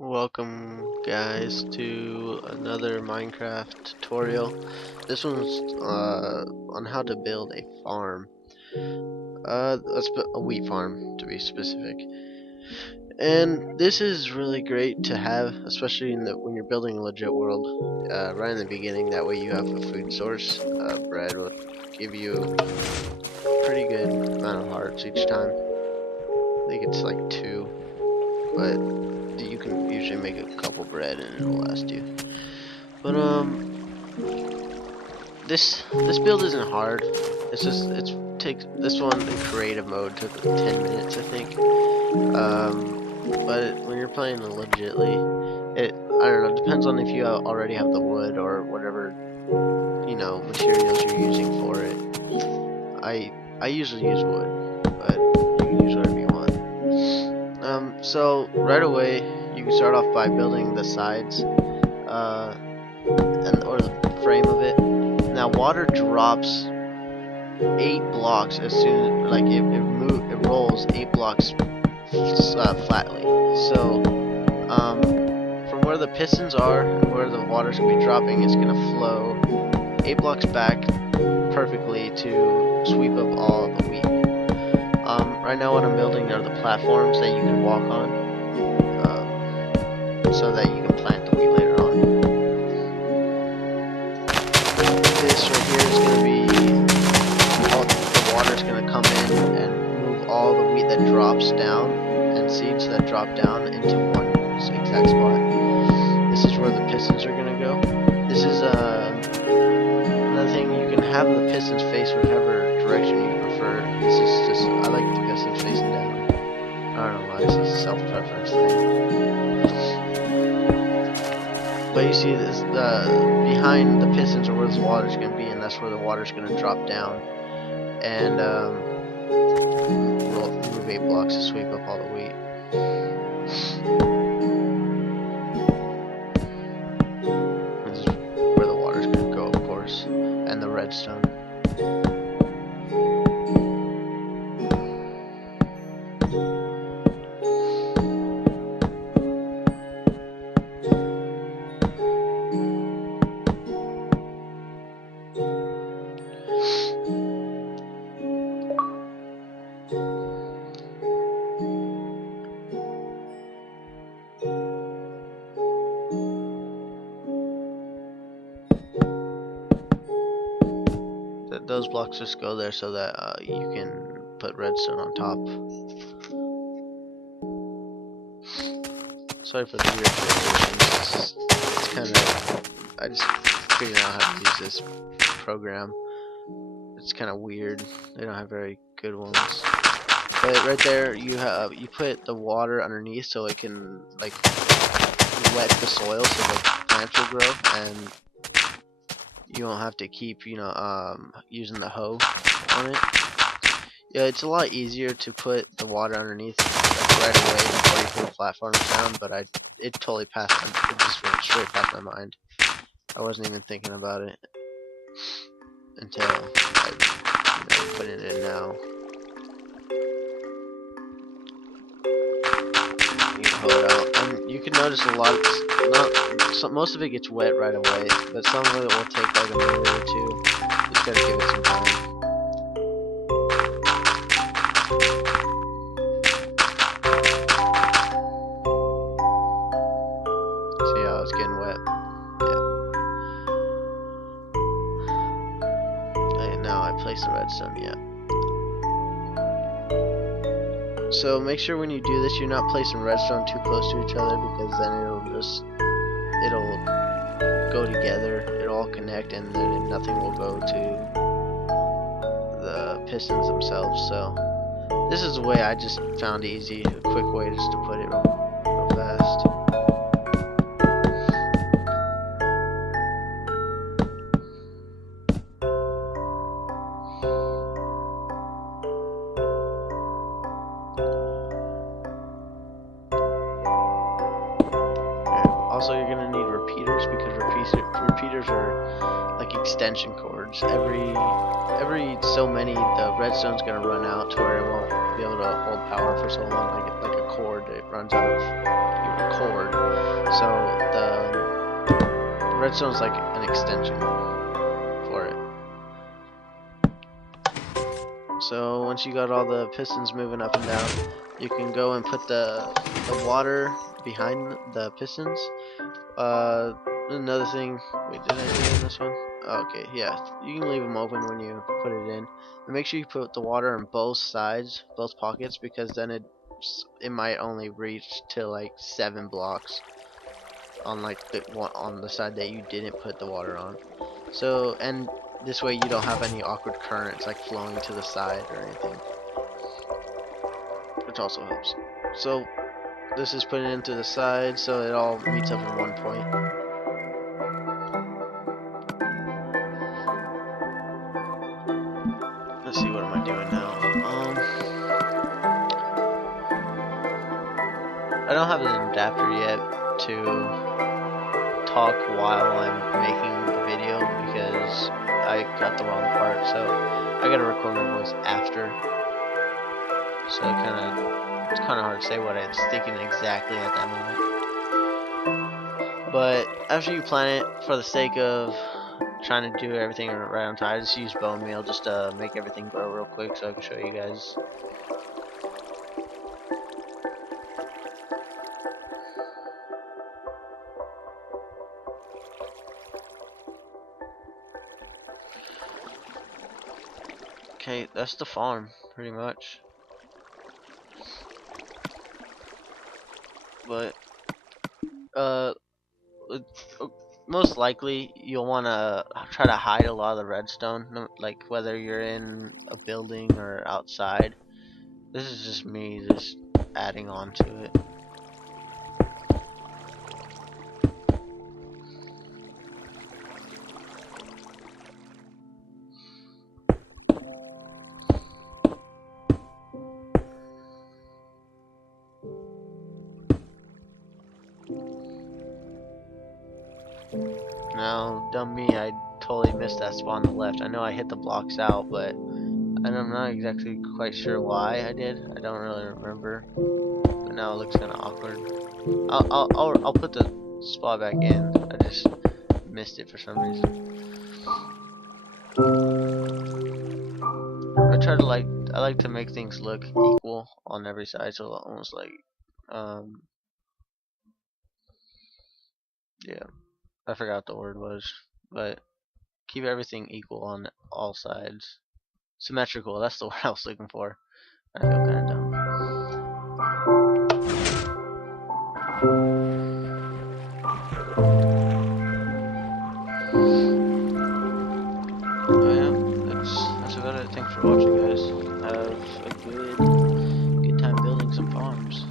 Welcome guys to another Minecraft tutorial. This one's on how to build a farm. A wheat farm to be specific. And this is really great to have, especially when you're building a legit world, right in the beginning. That way you have a food source. Bread will give you a pretty good amount of hearts each time. I think it's like 2, but you can usually make a couple bread and it'll last you. But this build isn't hard. It's takes this one in creative mode took 10 minutes I think. But when you're playing legitly, I don't know, it depends on if you already have the wood or whatever materials you're using for it. I usually use wood, but you can use whatever you want. So right away you can start off by building the sides or the frame of it. Now water drops 8 blocks as soon as it rolls 8 blocks flatly. So from where the pistons are and where the water's gonna be dropping, it's gonna flow 8 blocks back perfectly to sweep up all the wheat. Right now what I'm building are the platforms that you can walk on, so that you can plant the wheat later on. This right here is going to be, all the water's going to come in and move all the wheat that drops down and seeds that drop down into one exact spot. This is where the pistons are going to go. This is another thing, you can have the pistons face whichever direction you prefer. I like the pistons facing down. I don't know why, this is a self-preference thing. But you see this, behind the pistons are where the water's going to be, and that's where the water's going to drop down and move 8 blocks to sweep up all the wheat. This is where the water's going to go, of course, and the redstone. Those blocks just go there so that you can put redstone on top. Sorry for the weird transitions. It's kind of, I just figured out how to use this program. It's kind of weird. They don't have very good ones. But right there, you put the water underneath so it can like wet the soil so the plants will grow, and you won't have to keep using the hoe on it. Yeah, it's a lot easier to put the water underneath right away before you put the platforms down, but it totally passed. It just went straight past my mind. I wasn't even thinking about it until I put it in now. You can hoe it out, and you can notice a lot. Most of it gets wet right away, but some of it will take like a minute or 2. Just gotta give it some time. See how it's getting wet? Yeah. And now I place the redstone. Yeah. So make sure when you do this, you're not placing redstone too close to each other, because then it'll go together, it'll all connect, and then nothing will go to the pistons themselves. So this is the way I just found easy, a quick way just to put it real fast. Also, you're gonna need repeaters, because repeaters are like extension cords. Every so many, the redstone's gonna run out to where it won't be able to hold power for so long. Like a cord, it runs out of a cord, So the redstone is like an extension for it. So once you got all the pistons moving up and down, you can go and put the water behind the pistons. Another thing, wait, did I do it in this one? Oh, okay, yeah, you can leave them open when you put it in. And make sure you put the water on both sides, both pockets, because then it might only reach to like 7 blocks on like the one on the side that you didn't put the water on. So, and this way you don't have any awkward currents like flowing to the side or anything, which also helps. So this is putting it into the side so it all meets up in one point. Let's see, what am I doing now? I don't have an adapter yet to talk while I'm making the video because I got the wrong part, so I gotta record my voice after. So it's kind of hard to say what I was thinking exactly at that moment. But after you plan it, for the sake of trying to do everything right on time, I just use bone meal just to make everything grow real quick so I can show you guys. Okay, that's the farm, pretty much. But, most likely you'll want to try to hide a lot of the redstone, like whether you're in a building or outside. This is just me just adding on to it. Now, dumb me, I totally missed that spot on the left. I know I hit the blocks out, but I'm not exactly quite sure why I did. I don't really remember. But now it looks kind of awkward. I'll put the spot back in. I just missed it for some reason. I like to make things look equal on every side, so almost like yeah, I forgot what the word was, but keep everything equal on all sides. Symmetrical, that's the word I was looking for. I feel kind of dumb. Oh yeah, that's about it. Thanks for watching, guys. Have a good time building some farms.